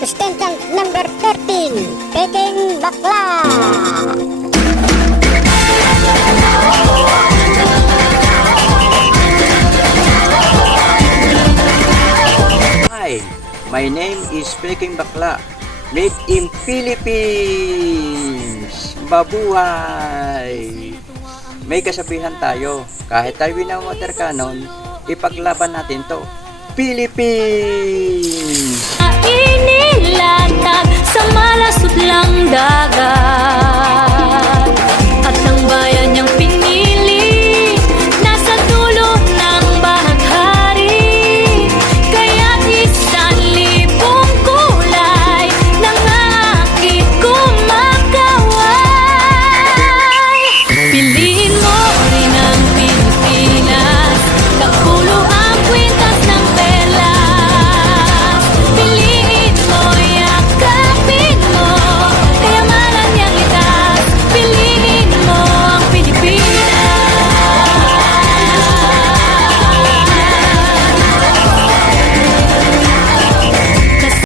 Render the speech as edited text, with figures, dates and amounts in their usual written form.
Stand tank number 13, Peking Bakla. Hi, my name is Peking Bakla, made in Philippines. Mabuhay! May kasabihan tayo, kahit tayo winawater cannon, ipaglaban natin to. Philippines!